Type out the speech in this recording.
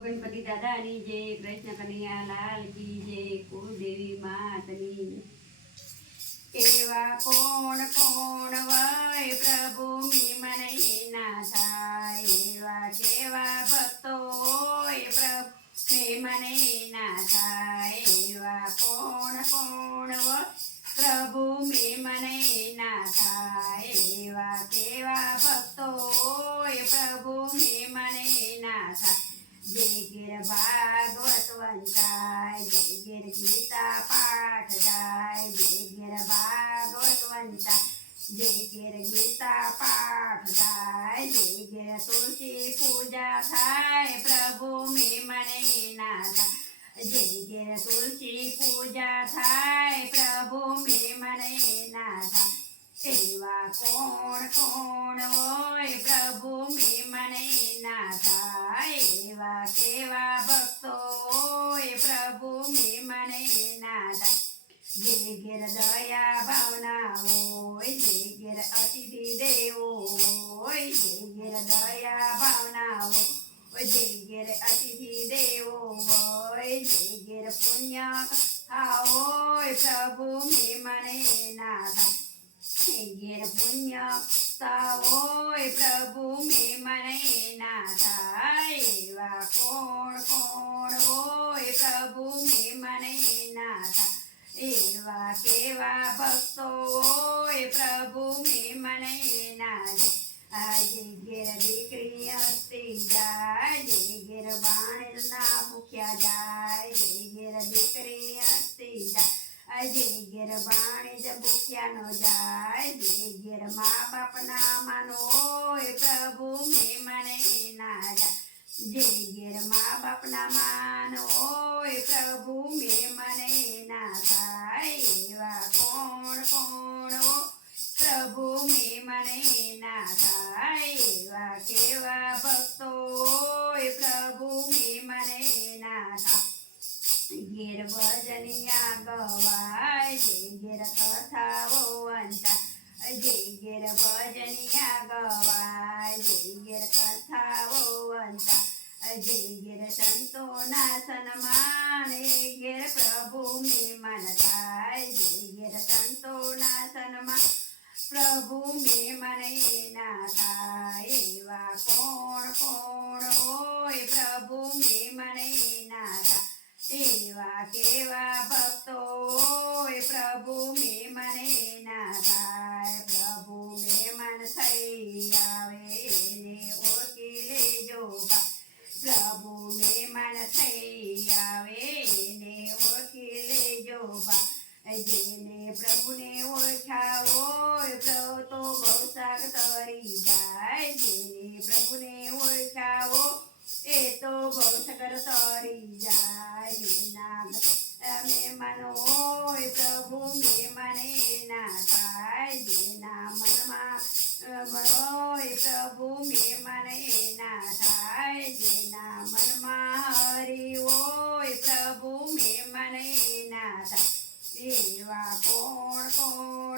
गणपति दादानी जय, कृष्ण कन्हैया लाल की जय, कुलदेवी मातनी। केवा कोण कोण वय प्रभु मी मनई ना थाय, एवा केवा भक्तो होय प्रभु मी मनई ना थाय, एवा कोण कोण वय प्रभु मी मनई ना थाय, एवा केवा भक्तो होय प्रभु मी मनई ना थाय। जय गिर भागवत वंताय, जय गिर गीता पाठ दाय, जय गिर भागवत वंताय, जय गिर गीता पाठ दाय, जय गिर तुलसी पूजा थाय प्रभु मी मनई ना थाय, जय गिर तुलसी पूजा थाय प्रभु मी मनई ना थाय। एवा कोण कोण होय प्रभु मी मनई ना थाय, एवा केवा भक्तो होय प्रभु मी मनई ना थाय। जय गिर दया भावना होय, जय गिर अतिथि देव होय, जय गिर दया भावना होय, जय गिर अतिथि देव होय, जय गिर पुण्य कथा होय प्रभु मी मनई ना थाय। गिर पुण्य होय प्रभु मी मनई ना थाय, एवा कोण कोण होय प्रभु मी मनई ना थाय, एवा केवा भक्तो होय प्रभु मी मनई ना थाय। जय गिर दीकरी हस्ती जाय, जय गिर बाणेल ना भूख्या जाय, जय गिर दीकरी हस्ती जाय, जय गिर बाणेज भूख्या नो जाय, जय गिर माँ बाप ना मानो होय प्रभु मी मनई ना जाय, जय गिर माँ बाप ना मानो होय प्रभु मी मनई ना थाय, एवा कोण कोण हो प्रभु मी मनई ना थाय, एवा केवा भक्तो होय प्रभु मी मनई ना थाय। गिर भजनिया गवाय, जय गिर कथा वंताय, जय गिर भजनिया गवाय, जय गिर कथा वंताय, जय गिर संतो ना सन्मान, गिर प्रभु मी मनताय, जय गिर संतो ना सन्मान प्रभु मी मनई ना थाय, एवा कोण कोण होय प्रभु मी मनई ना थाय, एवा केवा भक्तो होय प्रभु मी मनई ना थाय। प्रभु मी मन થઈ આવે એને ઓળખી લેજો બા, પ્રભુ मी मन થઈ આવે એને ઓળખી લેજો બા, જેને પ્રભુને ઓળખ્યા હોય પ્રભુ તો બહુ સાગ તરી જાય, જેને પ્રભુને ઓળખ્યા હોય એ તો બહુ સગર તરી જાય। વિના મહેમાન હોય પ્રભુ મહેમાને ના થાય, જેના મનમાં હોય પ્રભુ મહેમાને ના થાય, જેના મનમાં હરી હોય પ્રભુ મહેમાને ના થાય, એવા કોણ કોણ